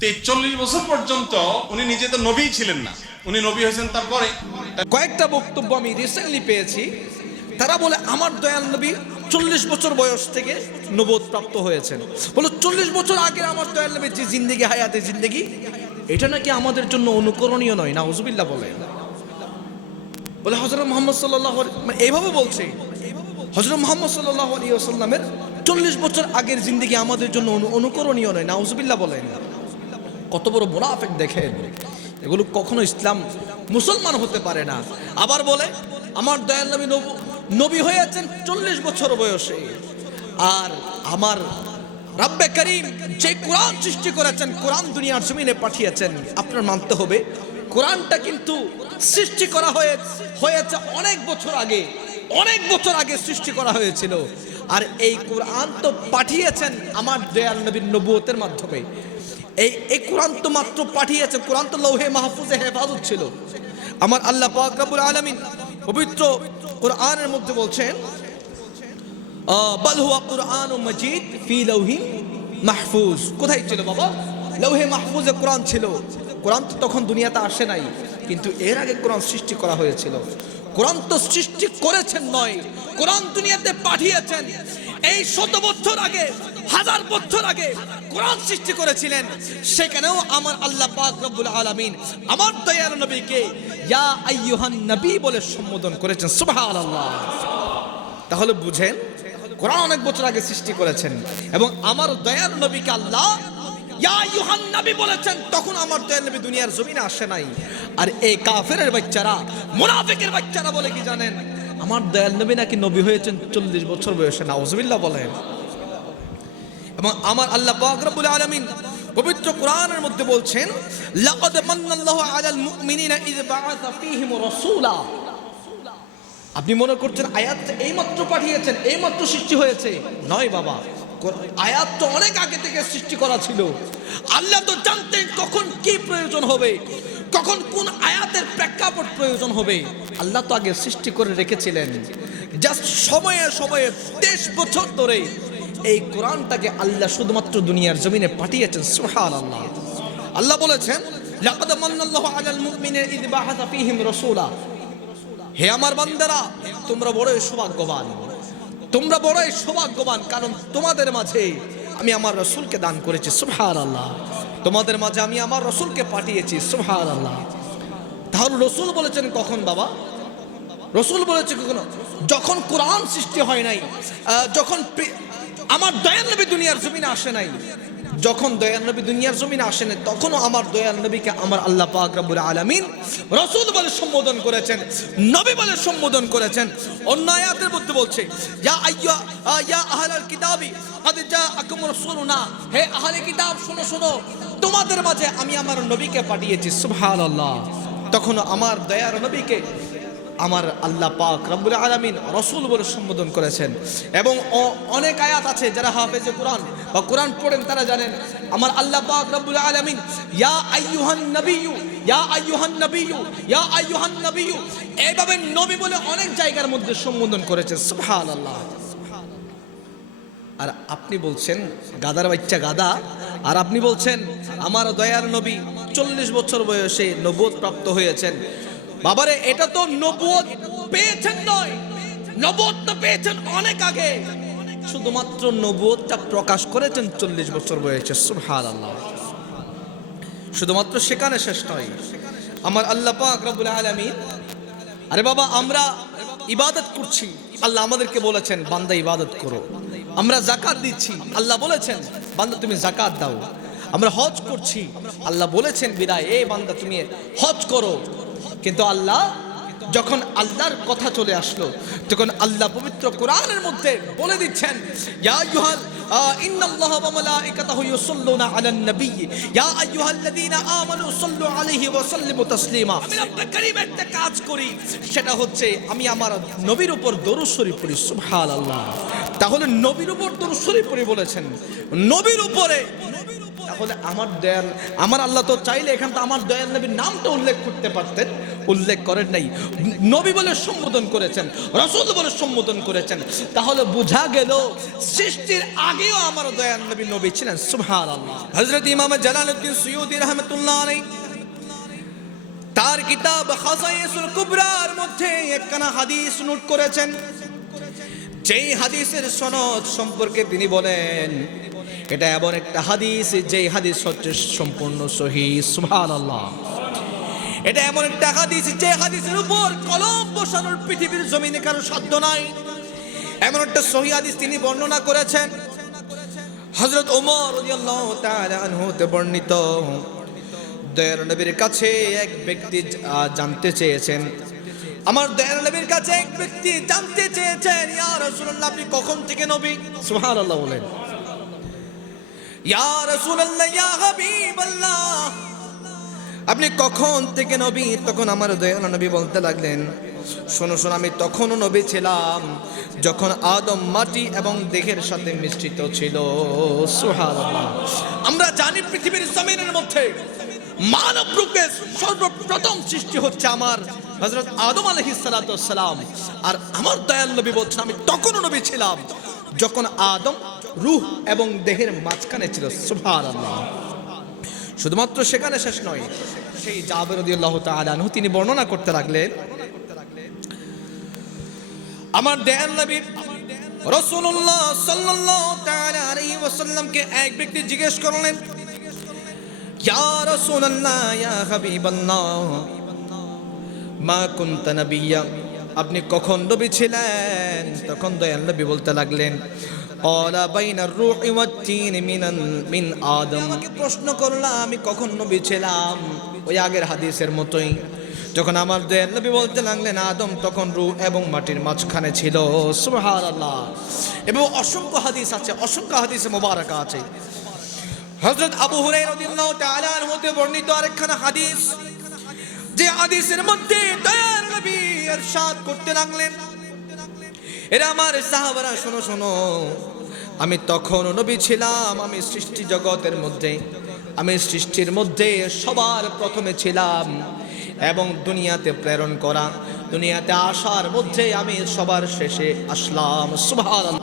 তো এই চল্লিশ বছর পর্যন্ত উনি নিজে তো নবী ছিলেন না। উনি নবী হয়েছেন তারপরে। কয়েকটা বক্তব্য আমি রিসেন্টলি পেয়েছি। তারা বলে, আমার দয়াল নবী চল্লিশ বছর বয়স থেকে নবোধ প্রাপ্ত হয়েছেন। বলে, চল্লিশ বছর আগে আমার দয়াল নবীর যে জিন্দগি, হায়াতে জিন্দগি, এটা নাকি আমাদের জন্য অনুকরণীয় নয়? না হজবিল্লা বলে। বলে হজরত মোহাম্মদ সাল্লাহ মানে এইভাবে বলছে। হজরত মোহাম্মদ সাল্লাহ আলী আসাল্লামের চল্লিশ বছর আগের জিন্দগি আমাদের জন্য অনু- অনুকরণীয় নয়। না হজবিল্লা বলেন। কত বড় মোনাফেক দেখেন এগুলো কখনো ইসলাম মুসলমান হতে পারে না। আবার বলে, আমার দয়াল নবী নব- নবী হয়েছেন চল্লিশ বছর বয়সে। আর আমার রাব্বে করিম যে কোরআন সৃষ্টি করেছেন, কোরআন দুনিয়ার জমিনে পাঠিয়েছেন, আপনার মানতে হবে, কোরআনটা কিন্তু সৃষ্টি করা হয়ে, হয়েছে অনেক বছর আগে, অনেক বছর আগে সৃষ্টি করা হয়েছিল। আর এই কোরআন তো পাঠিয়েছেন আমার দয়াল নবীর নবুয়তের মাধ্যমে। এই এই কোরআন তো মাত্র পাঠিয়েছে কোরআন তো লৌহে মাহফুজে হেফাজত ছিল। আমার আল্লাহ পাক রব্বুল আলামিন পবিত্র কোরআনের মধ্যে বলছেন আহ, বাল হুয়া কুরআন মজিদ ফি লৌহি মাহফুজ। কোথায় ছিল বাবা? লৌহে মাহফুজে কোরআন ছিল। কোরআন তো তখন দুনিয়াতে আসে নাই কিন্তু এর আগে কোরআন সৃষ্টি করা হয়েছিল। কোরআন তো সৃষ্টি করেছেন নয় কোরআন দুনিয়াতে পাঠিয়েছেন। এই শত বছর আগে হাজার বছর আগে কোরআন সৃষ্টি করেছিলেন, সেখানেও আমার আল্লাহ পাক রব্বুল আলামিন আমার দয়ার নবীকে ইয়া আইয়ুহান নবী বলে সম্বোধন করেছেন। সুবহানাল্লাহ। তাহলে বুঝেন, কোরআন অনেক বছর আগে সৃষ্টি করেছেন এবং আমার দয়ার নবীকে আল্লাহ ইয়া ইউহান নবী বলেছেন, তখন আমার দয়ার নবী দুনিয়ার জমিনে আসে নাই। আর এই কাফেরের বাচ্চারা, মুনাফিকের বাচ্চারা বলে কি জানেন? আমার দয়াল নবী নাকি নবী হয়েছেন চল্লিশ বছর বয়সে, নাউজুবিল্লাহ বলেন। এবং আমার আল্লাহ পাক রব্বুল আলামিন পবিত্র কোরআনের মধ্যে বলছেন, লাকাদ মান্নাল্লাহু আলাল মুমিনিনা ইয বাআসা ফীহিম রাসূলা। আপনি মনে করছেন আয়াত এইমাত্র পাঠিয়েছেন, এইমাত্র সৃষ্টি হয়েছে? নয় বাবা আয়াত তো অনেক আগে থেকে সৃষ্টি করা ছিল। আল্লাহ তো জানতেন কখন কি প্রয়োজন হবে, কখন কোন আয়াতের প্রেক্ষাপট প্রয়োজন হবে। আল্লাহ তো আগে সৃষ্টি করে রেখেছিলেন। জাস্ট সময়ে সময়ে তেইশ বছর ধরে এই কোরআনটাকে আল্লাহ শুধুমাত্র দুনিয়ার জমিনে পাঠিয়েছেন সুহান আল্লাহ আল্লাহ বলেছেন, লাকাদ মান্নাল্লাহু আলাল মুমিনিনা ইয বাআসা ফীহিম রাসূলা। হে আমার বান্দারা, তোমরা বড়ই সৌভাগ্যবান। তোমরা বড়ই সৌভাগ্যবান, কারণ তোমাদের মাঝে আমি আমার রসুলকে দান করেছি সুভার আল্লাহ তোমাদের মাঝে আমি আমার রসুলকে পাঠিয়েছি সুভার আল্লাহ তাহলে রসুল বলেছেন কখন বাবা? রসুল বলেছে কখনো? যখন কোরআন সৃষ্টি হয় নাই যখন আমার দয়াল নবী দুনিয়ার জমিনে আসে নাই যখন দয়াল নবী দুনিয়ার জমিনে আসে নাই তখনও আমার দয়াল নবীকে আমার আল্লাহ পাক রব্বুল আলামিন রসুল বলে সম্বোধন করেছেন নবী বলে সম্বোধন করেছেন অন্য আয়াতের মধ্যে বলছে ইয়া আইয়া আহ, ইয়া আহলাল কিতাবি قد جاءكم رسولنا হে আহলে কিতাব শোনো শোনো তোমাদের মাঝে আমি আমার নবীকে পাঠিয়েছি সুবহানাল্লাহ তখন আমার দয়ার নবীকে আমার আল্লাহ পাক রব্বুল আলামিন রসুল বলে সম্বোধন করেছেন। এবং অনেক আয়াত আছে যারা হাফেজে কোরআন বা কোরআন পড়েন তারা জানেন, আমার আল্লাহ পাক রব্বুল আলামিন, ইয়া আইয়ুহান নবিয়্যু, ইয়া আইয়ুহান নবিয়্যু, ইয়া আইয়ুহান নবিয়্যু। এইভাবে নবী বলে অনেক জায়গার মধ্যে সম্বোধন করেছেন, সুবহানাল্লাহ। আর আপনি বলছেন, গাদার বাচ্চা গাদা? আর আপনি বলছেন আমার দয়ার নবী চল্লিশ বছর বয়সে নবোধ প্রাপ্ত হয়েছেন। বাবারে, এটা তো নবোধ পেয়েছেন নয়। নবোধ তো পেয়েছেন অনেক আগে। শুধুমাত্র নবোধটা প্রকাশ করেছেন চল্লিশ বছর বয়সে সুহার আল্লাহ শুধুমাত্র সেখানে শেষ নয়। আমার আল্লাহ পাক রব্বুল আলামিন, আরে বাবা, আমরা ইবাদত করছি। আল্লাহ আমাদেরকে বলেছেন, বান্দা ইবাদত করো। আমরা জাকাত দিচ্ছি। আল্লাহ বলেছেন, বান্দা তুমি জাকাত দাও। আমরা হজ করছি। আল্লাহ বলেছেন বিদায়, এ বান্দা, তুমি হজ করো। কিন্তু আল্লাহ যখন আল্লাহর কথা চলে আসলো তখন আল্লাহ পবিত্র কোরআনের মধ্যে বলে দিচ্ছেন ইয়া আহ, ইন্নাল্লাহা ওয়া মালাইকাতাহু ইউসাল্লুনা আলান নবী ইয়া আইয়ুহাল্লাযীনা আমানু সাল্লু আলাইহি ওয়া সাল্লিমু তাসলিমা। আমি রব্বুল কারীম একটা কাজ করি সেটা হচ্ছে আমি আমার নবীর উপর দরুদ শরীফ পড়ি সুবহানাল্লাহ। তাহলে নবীর উপর দরুদ শরীফ পড়ি বলেছেন নবীর উপরে। তাহলে আমার দয়াল আমার আল্লাহ তো চাইলে এখান তো আমার দয়াল নবীর নামটা উল্লেখ করতে পারতেন। উল্লেখ করেন নাই। নবী বলে সম্বোধন করেছেন, রসুল বলে সম্বোধন করেছেন। তাহলে বোঝা গেল, সৃষ্টির আগেও আমার দয়ান নবী নবী ছিলেন সুবহান আল্লাহ হজরত ইমাম জালালউদ্দিন সৈয়দি রহমতুল্লাহ আলাইহি। তার কিতাব খাসাইসুল কুবরার মধ্যে একখানা হাদিস নোট করেছেন। যেই হাদিসের সনদ সম্পর্কে তিনি বলেন, এটা এমন একটা হাদিস, যেই হাদিস হচ্ছে সম্পূর্ণ সহি, সুবহানাল্লাহ। এটা এমন একটা হাদিস যে হাদিসের উপর কলম বসানোর পৃথিবীর জমিনে কারও সাধ্য নাই। এমন একটা সহি হাদিস তিনি বর্ণনা করেছেন। হযরত ওমর রাদিয়াল্লাহু তাআলা আনহুতে বর্ণিত। দয়ার নবীর কাছে এক ব্যক্তি জানতে চেয়েছেন। আমার দয়ার নবীর কাছে এক ব্যক্তি জানতে চেয়েছেন ইয়া রাসূলুল্লাহ আপনি কখন থেকে নবী? সুবহানাল্লাহ বলেন। ইয়া রাসূলুল্লাহ ইয়া হাবিবাল্লাহ। আপনি কখন থেকে নবী তখন আমার দয়াল নবী বলতে লাগলেন, শোনো শোনো, আমি তখনও নবী ছিলাম যখন আদম মাটি এবং দেহের সাথে মিশ্রিত ছিল। সুবহানাল্লাহ। আমরা জানি পৃথিবীর জমিনের মধ্যে মানব রূপে সর্বপ্রথম সৃষ্টি হচ্ছে আমার হযরত আদম আলাইহিস সালাতু সালাম। আর আমার দয়াল নবী বলছেন, আমি তখনও নবী ছিলাম যখন আদম রূহ এবং দেহের মাঝখানে ছিল। সুবহানাল্লাহ। শুধুমাত্র সেখানে শেষ নয়, সেই জাবের তাআলা আনহু তিনি বর্ণনা করতে লাগলেন, আমার দয়াল নবী রাসূলুল্লাহ সাল্লাল্লাহু তাআলা আলাইহি ওয়াসাল্লামকে এক ব্যক্তি জিজ্ঞেস করলেন, ইয়া রাসূলুল্লাহ, ইয়া হাবিবাল্লাহ, মা কুনতা নাবিয়্যা আপনি কখন নবী ছিলেন? তখন দয়াল নবী বলতে লাগলেন অলা বাইনার রূহি ওয়াত-তিন মিনান মিন আদম আমাকে প্রশ্ন করলাম আমি কখন নবী ছিলাম? ওই আগের হাদিসের মতোই। যখন আমার দয়াল নবী বলতে লাগলেন, আদম তখন রূহ এবং মাটির মাঝখানে ছিল। সুবহানাল্লাহ। এবং অসংখ্য হাদিস আছে, অসংখ্য হাদিসে মোবারকা আছে। হযরত আবু হুরায়রা রাদিয়াল্লাহু তাআলা আনহুতে বর্ণিত আরেকখানা হাদিস, যে হাদিসের মধ্যে দয়ার নবী ইরশাদ করতে লাগলেন। এরা আমার সাহাবারা, শোনো শোনো। আমি তখন নবী ছিলাম, আমি সৃষ্টি জগতের মধ্যে। আমি সৃষ্টির মধ্যে সবার প্রথমে ছিলাম এবং দুনিয়াতে প্রেরণ করা, দুনিয়াতে আসার মধ্যে আমি সবার শেষে আসলাম। সুবহানাল্লাহ।